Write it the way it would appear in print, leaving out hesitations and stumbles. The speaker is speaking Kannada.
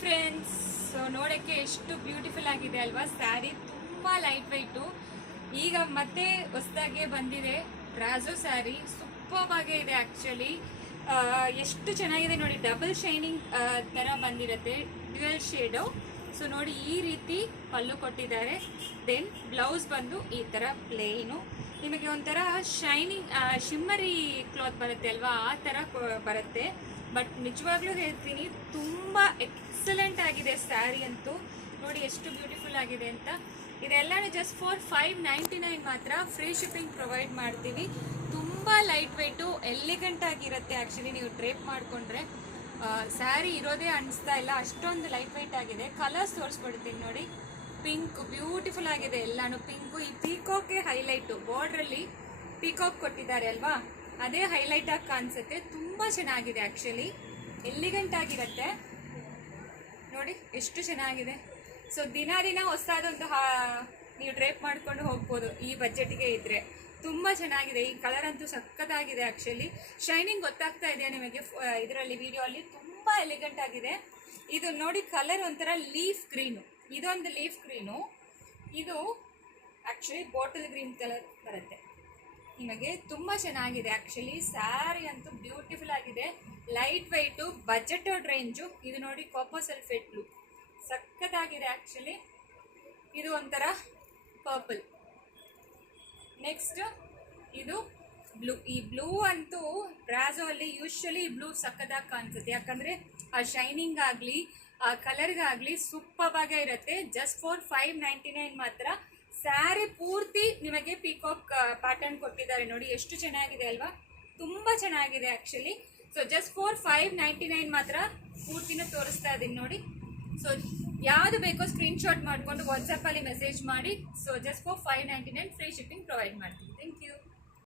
ಫ್ರೆಂಡ್ಸ್, ಸೊ ನೋಡೋಕ್ಕೆ ಎಷ್ಟು ಬ್ಯೂಟಿಫುಲ್ ಆಗಿದೆ ಅಲ್ವಾ ಸ್ಯಾರಿ. ತುಂಬ ಲೈಟ್ ವೆಯ್ಟು. ಈಗ ಮತ್ತೆ ಹೊಸದಾಗೆ ಬಂದಿದೆ ಬ್ರಾಜೋ ಸ್ಯಾರಿ. ಸೂಪರ್ ಆಗೇ ಇದೆ ಆ್ಯಕ್ಚುಲಿ. ಎಷ್ಟು ಚೆನ್ನಾಗಿದೆ ನೋಡಿ. ಡಬಲ್ ಶೈನಿಂಗ್ ಥರ ಬಂದಿರುತ್ತೆ, ಡ್ಯುಯಲ್ ಶೇಡು. ಸೊ ನೋಡಿ, ಈ ರೀತಿ ಪಲ್ಲು ಕೊಟ್ಟಿದ್ದಾರೆ. ದೆನ್ ಬ್ಲೌಸ್ ಬಂದು ಈ ಥರ ಪ್ಲೇನು. ನಿಮಗೆ ಒಂಥರ ಶೈನಿಂಗ್ ಶಿಮ್ಮರಿ ಕ್ಲಾತ್ ಬರುತ್ತೆ ಅಲ್ವಾ, ಆ ಥರ ಬರುತ್ತೆ. ಬಟ್ ನಿಜವಾಗ್ಲೂ ಹೇಳ್ತೀನಿ, ತುಂಬ ಎಕ್ಸಲೆಂಟ್ ಆಗಿದೆ ಸ್ಯಾರಿ ಅಂತೂ. ನೋಡಿ ಎಷ್ಟು ಬ್ಯೂಟಿಫುಲ್ ಆಗಿದೆ ಅಂತ. ಇದೆಲ್ಲನೂ ಜಸ್ಟ್ ಫಾರ್ 599 ಮಾತ್ರ. ಫ್ರೀ ಶಿಪ್ಪಿಂಗ್ ಪ್ರೊವೈಡ್ ಮಾಡ್ತೀವಿ. ತುಂಬ ಲೈಟ್ ವೆಯ್ಟು, ಎಲಿಗೆಂಟ್ ಆಗಿರುತ್ತೆ ಆ್ಯಕ್ಚುಲಿ. ನೀವು ಡ್ರೇಪ್ ಮಾಡಿಕೊಂಡ್ರೆ ಸ್ಯಾರಿ ಇರೋದೇ ಅನಿಸ್ತಾ ಇಲ್ಲ, ಅಷ್ಟೊಂದು ಲೈಟ್ ವೆಯ್ಟ್ ಆಗಿದೆ. ಕಲರ್ಸ್ ತೋರಿಸ್ಕೊಡ್ತೀನಿ ನೋಡಿ. ಪಿಂಕ್ ಬ್ಯೂಟಿಫುಲ್ ಆಗಿದೆ ಎಲ್ಲಾನು. ಪಿಂಕು ಈ ಪೀಕಾಕ್ಗೆ ಹೈಲೈಟು. ಬಾರ್ಡ್ರಲ್ಲಿ ಪೀಕಾಕ್ ಕೊಟ್ಟಿದ್ದಾರೆ ಅಲ್ವಾ, ಅದೇ ಹೈಲೈಟ್ ಆಗಿ ಕಾಣಿಸುತ್ತೆ. ತುಂಬ ಚೆನ್ನಾಗಿದೆ ಆ್ಯಕ್ಚುಲಿ, ಎಲಿಗೆಂಟ್ ಆಗಿರುತ್ತೆ ನೋಡಿ ಎಷ್ಟು ಚೆನ್ನಾಗಿದೆ. ಸೊ ದಿನ ಹೊಸದೊಂದು ನೀವು ಡ್ರೇಪ್ ಮಾಡ್ಕೊಂಡು ಹೋಗ್ಬೋದು ಈ ಬಜೆಟ್ಗೆ ಇದ್ದರೆ. ತುಂಬ ಚೆನ್ನಾಗಿದೆ. ಈ ಕಲರ್ ಅಂತೂ ಸಖತ್ತಾಗಿದೆ ಆ್ಯಕ್ಚುಲಿ. ಶೈನಿಂಗ್ ಗೊತ್ತಾಗ್ತಾ ಇದೆಯಾ ನಿಮಗೆ ಇದರಲ್ಲಿ ವಿಡಿಯೋ ಅಲ್ಲಿ? ತುಂಬ ಎಲಿಗೆಂಟ್ ಆಗಿದೆ. ಇದು ನೋಡಿ, ಕಲರ್ ಒಂಥರ ಲೀಫ್ ಗ್ರೀನು. ಇದೊಂದು ಲೀಫ್ ಗ್ರೀನು, ಇದು ಆ್ಯಕ್ಚುಲಿ ಬಾಟಲ್ ಗ್ರೀನ್ ಕಲರ್ ಬರುತ್ತೆ ನಿಮಗೆ. ತುಂಬ ಚೆನ್ನಾಗಿದೆ ಆ್ಯಕ್ಚುಲಿ. ಸ್ಯಾರಿ ಅಂತೂ ಬ್ಯೂಟಿಫುಲ್ ಆಗಿದೆ, ಲೈಟ್ ವೆಯ್ಟು, ಬಜೆಟೆಡ್ ರೇಂಜು. ಇದು ನೋಡಿ, ಕಾಪರ್ ಸಲ್ಫೇಟ್ ಬ್ಲೂ ಸಖತ್ತಾಗಿದೆ ಆ್ಯಕ್ಚುಲಿ. ಇದು ಒಂಥರ ಪರ್ಪಲ್. ನೆಕ್ಸ್ಟ್ ಇದು ಬ್ಲೂ. ಈ ಬ್ಲೂ ಅಂತೂ ಬ್ರಾಜೋ ಅಲ್ಲಿ ಯೂಶ್ವಲಿ ಬ್ಲೂ ಸಖತ್ತಾಗಿ ಕಾಣಿಸುತ್ತೆ, ಯಾಕಂದರೆ ಆ ಶೈನಿಂಗ್ ಆಗಲಿ ಆ ಕಲರ್ಗಾಗಲಿ ಸೂಪರ್ ಆಗೇ ಇರುತ್ತೆ. ಜಸ್ಟ್ ಫಾರ್ 599 ಮಾತ್ರ. ಸ್ಯಾರಿ ಪೂರ್ತಿ ನಿಮಗೆ ಪೀಕಾಕ್ ಪ್ಯಾಟರ್ನ್ ಕೊಟ್ಟಿದ್ದಾರೆ ನೋಡಿ, ಎಷ್ಟು ಚೆನ್ನಾಗಿದೆ ಅಲ್ವಾ. ತುಂಬ ಚೆನ್ನಾಗಿದೆ ಆ್ಯಕ್ಚುಲಿ. ಸೊ ಜಸ್ಟ್ ಫಾರ್ 599 ಮಾತ್ರ ಪೂರ್ತಿನ ತೋರಿಸ್ತಾ ಇದ್ದೀನಿ ನೋಡಿ. ಸೊ ಯಾವುದು ಬೇಕೋ ಸ್ಕ್ರೀನ್ಶಾಟ್ ಮಾಡಿಕೊಂಡು ವಾಟ್ಸಪ್ಪಲ್ಲಿ ಮೆಸೇಜ್ ಮಾಡಿ. So just for 599 free shipping provide ಮಾಡ್ತೀನಿ. Thank you.